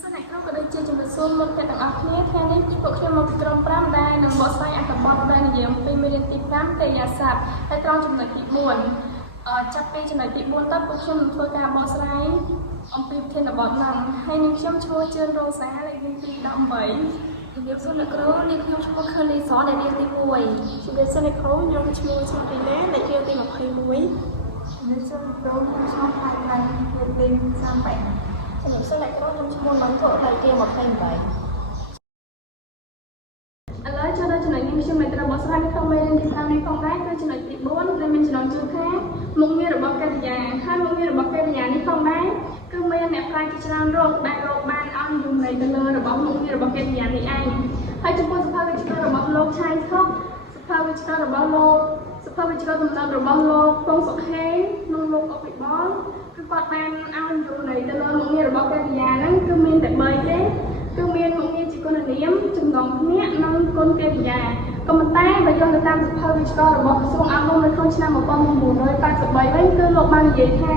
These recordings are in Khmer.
សួរអ្នកគ្រូក៏ដូចជាជំរាបសួរលោកអ្នកទាំងអស់គ្នាថ្ងៃនេះពួកខ្ញុំមកពីក្រុម5ដែលនឹងបកស្រាយអត្ថបទដែលនិយាយអំពីមេរៀនទី5ទេយាស័ព្ទហើយត្រង់ចំណុចទី4ចាប់ពីចំណុចទី4តពួកខ្ញុំនឹងធ្វើការបកស្រាយអំពីប្រធានបទហ្នឹងហើយនឹងខ្ញុំឈ្មោះជឿនរ៉ូសាលេខរៀនទី18ជំរាបសួរអ្នកគ្រូនាងខ្ញុំឈ្មោះខឿនលីសដែលរៀនទី1ជំរាបសួរអ្នកគ្រូខ្ញុំឈ្មោះស្មាទីណាដែលរៀនទី21ជំរាបសួរអ្នកគ្រូខ្ញុំឈ្មោះផៃឡៃរៀនទី38ជំរាបសួរអ្នកគ្រូខ្ញុំឈ្មោះម៉ាន់ធូដែលរៀន28ឥឡូវចូលដល់ចំណុចនេះខ្ញុំមិនត្រូវបកស្រាយក្នុងមេរៀនទី5នេះផងដែរគឺចំណុចទី4ដែលមានចំណងជើងថាមុខងាររបស់កិរិយាហើយមុខងាររបស់កិរិយានេះផងដែរគឺមានអ្នកប្រាជ្ញជាច្រើនរកដែលរកបានឲ្យនិយមន័យទៅលើរបស់មុខងាររបស់កិរិយានេះឯងហើយចំពោះសភាវកិច្ចរបស់លោកឆៃថុកសភាវកិច្ចរបស់លោកសភាវកិច្ចទំនើបរបស់លោកពងសុខេនិងលោកអភិបលគឺគាត់បានឲ្យនិយមន័យទៅលើមុខងាររបស់កិរិយាហ្នឹងគឺមានតែ3ទេគឺមានមុខងារជាគុណនាមចំណងភ្នាក់និងគុណកិរិយាក៏ប៉ុន្តែបើយោងទៅតាមសភាវកិច្ចរបស់ក្រសួងអប់រំនៅក្នុងឆ្នាំ1983វិញគឺលោកបាននិយាយថា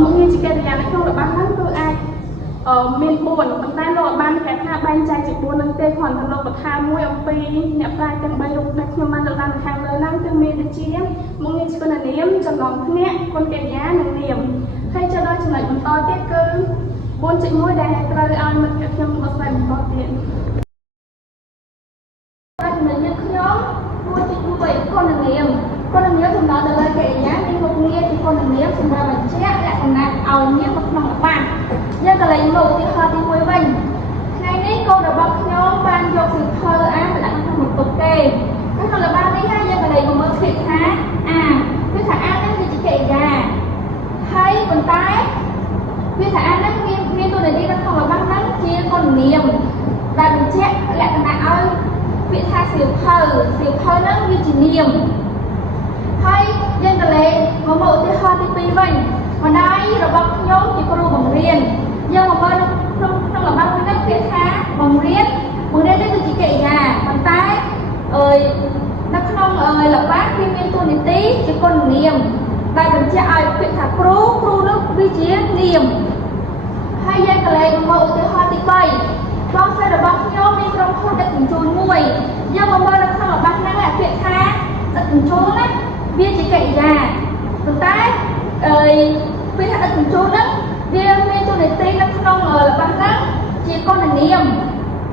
មុខងារជាកិរិយានៅក្នុងរបស់ហ្នឹងគឺអាចមាន4ប៉ុន្តែលោកបានគេថាបែងចែកជា4នឹងទេគ្រាន់តែលោកបន្ថែមមួយអំពីអ្នកប្រាជ្ញទាំង3រូបដែលខ្ញុំបានលើកឡើងនៅខាងលើហ្នឹងគឺមានដូចជាមុខងារជាគុណនាមចំណងភ្នាក់គុណកិរិយានិងនាមហើយចូលដល់ចំណុចបន្តទៀតគឺ 4.1 ដែលត្រូវឲ្យមិត្តភក្តិខ្ញុំបកស្រាយបន្តទៀតចំណុចនេះខ្ញុំ 4.1 គុណនាមសំដៅទៅលើកិរិយាមានមុខងារជាគុណនាមសម្រាប់បញ្ជាក់លក្ខណៈឲ្យមាននៅក្នុងល្បះយើងក៏លេងមកឧទាហរណ៍ទី1វិញថ្ងៃនេះកូនរបស់ខ្ញុំបានយកសៀវភៅអានទៅដាក់ក្នុងបន្ទប់គេក្នុងល្បះនេះហើយយើងក៏លេងមកមើលឃើញថាគឺថាអាននេះគឺជាកិរិយាហើយប៉ុន្តែវាថាអានហ្នឹងមានតួនាទីនៅក្នុងល្បះហ្នឹងជាគុណនាមដែលបញ្ជាក់លក្ខណៈឲ្យពាក្យថាសៀវភៅហ្នឹងវាជានាមហើយយើងក៏លេងមកមើលឧទាហរណ៍ទី2វិញម្ដាយរបស់ខ្ញុំជាគ្រូបង្រៀនយើងមកមើលក្នុងល្បះនេះពាក្យថាបង្រៀននេះគឺជាកិរិយាប៉ុន្តែនៅក្នុងល្បះវាមានតួនាទីជាគុណនាមដែលបញ្ជាក់ឲ្យពាក្យថាគ្រូនោះវាជានាមហើយយើងក៏លេងមកឧទាហរណ៍ទី3បងស្រីរបស់ខ្ញុំមានក្រុមហ៊ុនដឹកជញ្ជូនមួយយើងមកមើលនៅក្នុងល្បះហ្នឹងពាក្យថាដឹកជញ្ជូនណាវាជាកិរិយាប៉ុន្តែពាក្យថាដឹកជញ្ជូនហ្នឹងវាមានតួនាទីនៅក្នុងល្បះហ្នឹងជាគុណនាម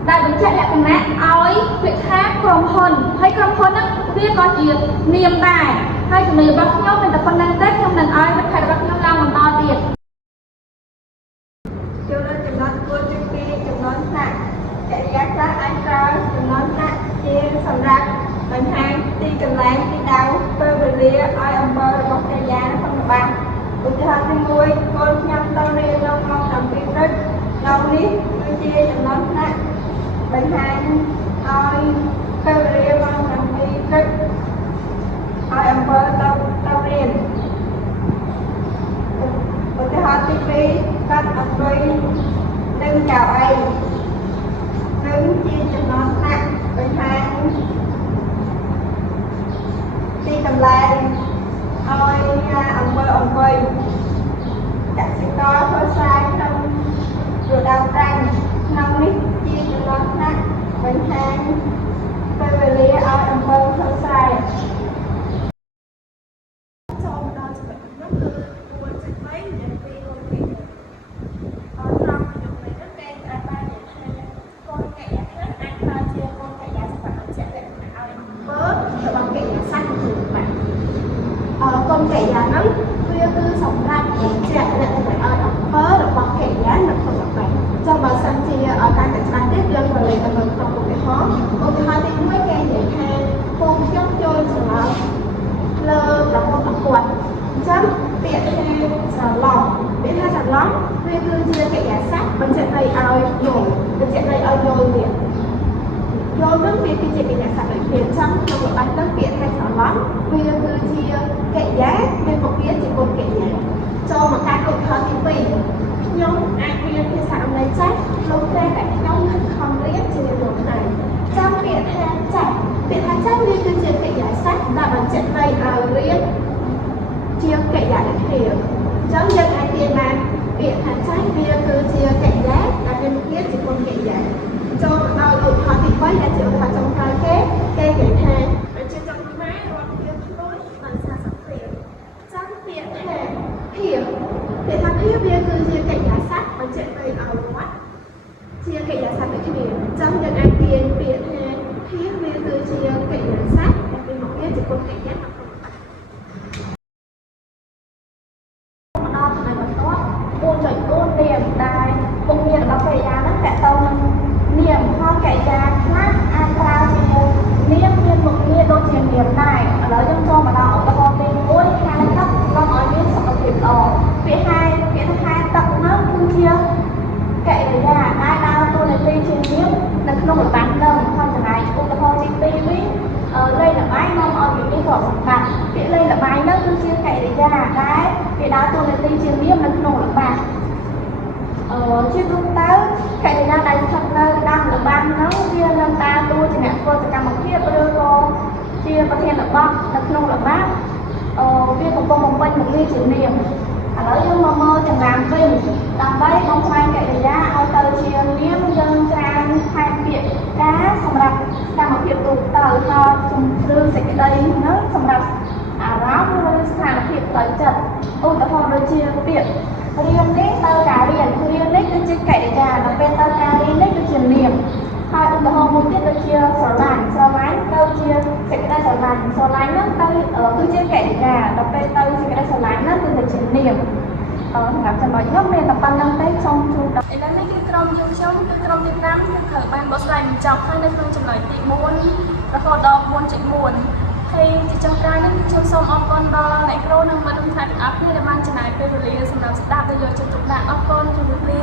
ដែលបញ្ជាក់លក្ខណៈឲ្យពាក្យថាក្រុមហ៊ុនហើយក្រុមហ៊ុនហ្នឹងវាក៏ជានាមដែរហើយចំណុចរបស់ខ្ញុំមានតែប៉ុណ្្នឹងទេខ្ញុំនឹងឲ្យមិត្តភក្តិរបស់ខ្ញុំឡើងបន្តទៀតចូលដល់ចំណុចគួរជឿពីចំណុចថ្នាក់កិរិយាខ្លះអាចប្រើចំណុចថ្នាក់ជាសម្រាប់បញ្ហាទីកន្លែងទីដៅពេលវេលាឲ្យអំពើរបស់កិរិយានៅក្នុងល្បះឧទាហរណ៍ទី1កូនខ្ញុំទៅរៀននៅម៉ោង7ព្រឹកនៅនេះគឺជាចំណុចថ្នាក់បញ្ហាឲ្យពេលវេលាម៉ោង7ព្រឹកឲ្យអំពើទៅរៀនឧទាហរណ៍ទី2កាត់អង្គុយនឹងកៅអីនឹងជាចំណុចថ្នាក់បញ្ហាទីកន្លែងឲ្យអង្គុយកសិករធ្វើស្រែក្នុងរដូវប្រាំងក្នុងនេះជាចំណុចថ្នាក់បញ្ហាពេលវេលាឲ្យអង្គធ្វើស្រែកុំកិរិយាហ្នឹងវាគឺសម្រាប់បញ្ជាក់លក្ខណៈឲ្យអំពើរបស់កិរិយានៅក្នុងល្បះចុះបើសិនជាការតែច្បាស់ទៀតយើងក៏លេខទៅក្នុងឧទាហរណ៍ទី1គេនិយាយថាពងខ្ញុំចូលច្រឡំលើប្រព័ន្ធអង្គគាត់អញ្ចឹងពាក្យថាច្រឡំវាគឺជាកិរិយាសព្ទបញ្ជាក់ឲ្យយល់បញ្ជាក់ឲ្យយល់វាយល់នឹងវាគឺជាកិរិយាសព្ទដូចគ្នាអញ្ចឹងក្នុងល្បះទៅពាក្យថាច្រឡំវាគឺជាកិរិយាមានពពាជាគុណកិរិយាចូលមកការឧទាហរណ៍ទី2ខ្ញុំអាចរៀនភាសាអង់គ្លេសចាស់លោកតែខ្ញុំខិតខំរៀនជារៀងរាល់ថ្ងៃចាំពាក្យថាចាស់វាគឺជាកិរិយាសព្ទដែលបញ្ជាក់ឲ្យរៀនជាកិរិយាដូចគ្នាអញ្ចឹងយើងអាចនិយាយបានពាក្យថាចាស់វាគឺជាកិរិយា យដែលជាឧបករណ៍ចុងក្រោយគេនិយាយថាប្រជាជនខ្មែររត់ភាពឆ្លួយបានសារសង្គ្រាមចាំពាក្យថាភាពពាក្យថាភាពវាគឺជាកិរិយាសព្ទបញ្ជាក់ទៅឲ្យវត្តជាកិរិយាសព្ទដូចគ្នាចាំយើងអាចទាញពាក្យថាភាពវាគឺជាកិរិយាសព្ទដែលពីមកវាជាគុណកិរិយាដល់ដល់ថ្ងៃបន្ទាប់4.4នាមដែលពុកមានរបស់កិរិយាហ្នឹងតើតើនឹងនាមផលកិរិយាខ្លះអាចប្រើជានាមមានមុខងារដូចជានាមដែរឥឡូវយើងចូលមកដល់ឧទាហរណ៍ទី1ហែទឹកនាំឲ្យមានសុខភាពល្អពាក្យហែទឹកហ្នឹងគឺជាកិរិយាដែលដើរតួនាទីជានាមនៅក្នុងរបាំហ្នឹងផងចំណែកឧទាហរណ៍ទី2វិញលេងល្បែងនាំឲ្យមានទ្រព្យសម្បត្តិពាក្យលេងល្បែងហ្នឹងគឺជាកិរិយាដែលគេដើរតួនាទីជានាមនៅក្នុងរបាំជាទូទៅកិរិយាដែលស្ថិតនៅតាមរបាំហ្នឹងវានឹងដើរតួជាអ្នកធ្វើសកម្មភាពឬក៏ជាប្រធានបទនៅក្នុងរបាំវាកំពុងបំពេញមុខងារជានាមឥឡូវយើងមកមើលចម្រាំវិញដើម្បីបំផ្លាញកិរិយាឲ្យទៅជានាមយើងច្រើនថែមពាក្យការសម្រាប់កម្មភាពទូទៅហើយជំរឿសេចក្តីហ្នឹងសម្រាប់អារម្មណ៍ឬស្ថានភាពផ្លូវចិត្តឧទាហរណ៍ដូចជាពាក្យរៀននេះទៅការរៀននេះគឺជាកិរិយាដល់ពេលទៅការរៀននេះគឺជានាមហើយឧទាហរណ៍មួយទៀតដូចជាស្រឡាញ់ទៅជាសេចក្តីស្រឡាញ់ហ្នឹងទៅគឺជាកិរិយាដល់ពេលទៅសេចក្តីស្រឡាញ់ហ្នឹងគឺជានាមសម្រាប់ចំណុចនោះមានតែប៉ុណ្្នឹងទេសូមជួបដល់ឥឡូវនេះគឺក្រុមយើងខ្ញុំគឺក្រុមទី5គឺត្រូវបានបោះស្រាយបញ្ចប់ហើយនៅក្នុងចំណុចទី4រហូតដល់ 4.4 ហើយជាចុងក្រោយនេះខ្ញុំសូមអរគុណដល់អ្នកគ្រូនិងមិត្តរួមថ្នាក់ទាំងអស់គ្នាដែលបានចំណាយពេលវេលាសម្រាប់ស្ដាប់ដោយយកចិត្តទុកដាក់អរគុណជម្រាបលា